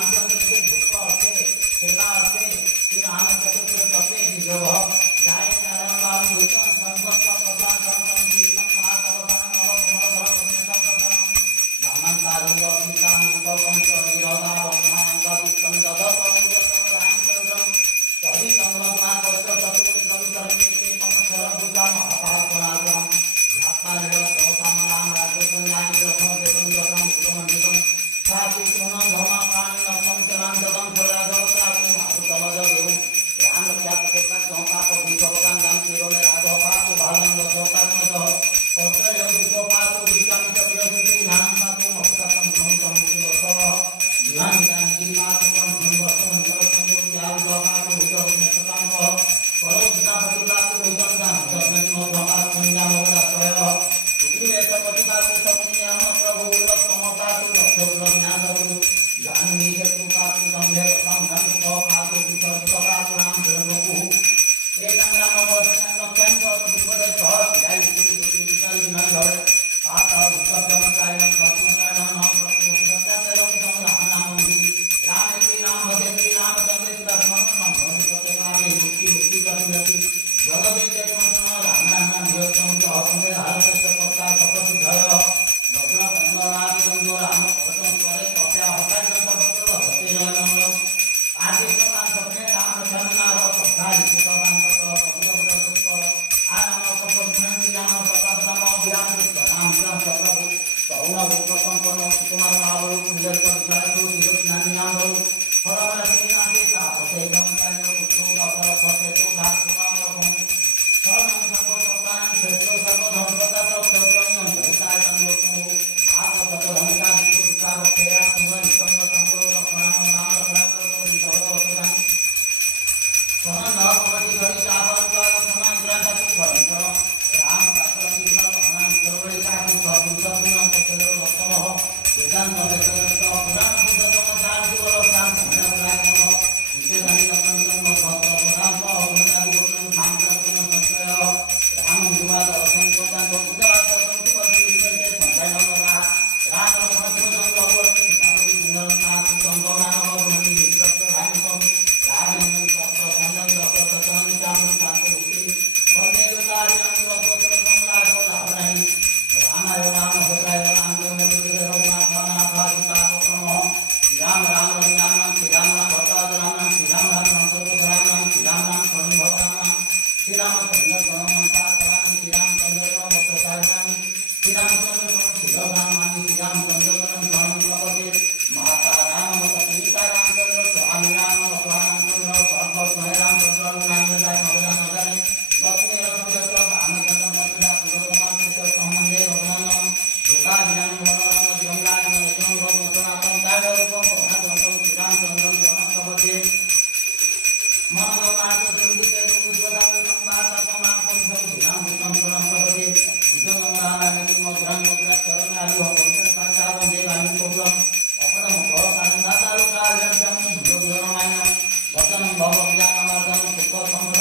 रामचंद्र के भूख अर्थे सेवा अर्थे श्री राम चतुर्थ जपे विजय जय नारायण राम भूषण संसप्त प्रजा संतम कीर्तन महासवधान नवमोहन ब्रह्मंतारुंग सीता मुंडकं च निरदा वंदनांग वित्तं ददतमुयतं रामचंद्रं सवितं रघुनाथस्य चतुर्विधं सर्वेते पमशरभुजं महाकाल्पनागं ध्यात्मानिरतं समराम राजोतं ज्ञानिरथं वेदं जतं मुक्तमण्डितं सात्विकं धर्मप्राणिनतं चराञ्जतं स्वराजवतारं मारुतमजदेवं रामख्यातकेतं पापभीभवतां जं शिरोमे राघवपातु भालं दशोतात्मजः कौशल्यो दुःखपातु विश्वामित प्रियसुते ध्यानं पातु मक्ततं धनुतं मुनिवसः ध्यानं गिरिमातुकं धनुवसं ध्यावपातु भुजोन्नतकामः परोक्षितापतिपातु भुजं दानं दशनतिमोधपातु पुण्यामोदाश्रयः पृथ्वीवेशपतिपातु सपुण्याम प्रभुवत्तमपातु लक्षोग्रज्ञातरु ज्ञानमीशत्पुपातु सम्भेदतं धनुष्पातु विसर्जितपातु रामचन्द्रवपुः एतं रामवदनं लक्ष्यं च त्रिपुरे च जय नगर आता विसर्जनकायं कर्मकायं प्रत्युत्तरं रामनामं राम श्री राम भजे श्री रामचंद्र सुदर्शन मनोहर सत्यकामे मुक्ति करन्ति जगदेते कृष्ण राम नाम नियतं अहंते भारतस्य कर्ता सपसिद्धय दक्षिण पंगनाथ बंधु राम पदं करे तपया हटाय सबत्र हते जनम आदि प्रकार सपने राम शरणा रो कथा लिखितवान तत प्रभुदत्त आनाम प्रभुनंदि राम प्रकाशम विराम राम विराम प्रभु करुणा उपसंपन्न कुमार महाबल कुंजर विचारु ज्ञानी नाम हो हरमण श्रीनाथी तापसे गमकाय पुत्र दशर सचेतो भागवान रघुम शरणं सर्वसत्तां श्रेष्ठो सर्वधर्मपदा प्रक्षोभ्यं भूतायं लोकमो आगत धनका विपुत्रा भक्तया सुमनितं तंगो लक्षणं नाम लक्षणं विभवतदां सहनवति घरि चापंग लक्षणं ग्रंथ परंपर राम तत्त्वति लक्षणं सर्वैका सर्वसत्तां प्रचलो लोकमः वेदांत वेदांत पुराण पुस्तकं शांति वरसां समयप्रायः विषयधानि लक्षणं भक्तपदां अवज्ञादिगुणं शांतं संशय राम विवाद असंकोचा गोविंदात संतुपति विषये संशयनवा राम लक्ष्मण भगवान सीतापति गुणनाथ संगमनाम भूमि विश्वस्य भानिकं राजेन्द्र सप्त संदं दशतं चाम शांतमुक्ति वन्दे लोकार्यं लोकोत्तर कमलासो रावणै रामाय राम भद्राय राम राम राम राम श्री राम राम भट्टाद राम श्री राम राम संतोष राम श्री राम राम शरण भव राम श्री राम चंद्र गणमंता राम श्री राम चंद्र भक्तकार राम श्री राम चंद्र श्री राम श्री राम चंद्र शरण प्रपदे माता राम सीता रामचंद्र स्वामी राम रामचंद्र सर्वस्मय राम चंद्र नाम जाय नवजान नगरे लक्ष्मी रत्नस्य भानुकतं पत्रा पुरोतमास्य संबंधे भगवान लोकाभिराम भगवान जंगलाज नयनं रोमोचनातं कायरूपं प्रभावन्तं श्रीरामचन्द्रं समस्तपदे मनोमार्ग चंदिते उज्ज्वलाय संवादपमां पंचम श्रीरामदूतं परमपदे इदं रामायणं मधुरं मुद्रा चरणारि भवन्तं पाठावं देवानि कोपलं अपरं भवकान्दातारुकार्यं योगरामायणं वचनं भवज्ञानमार्गं सुखसंग्रहं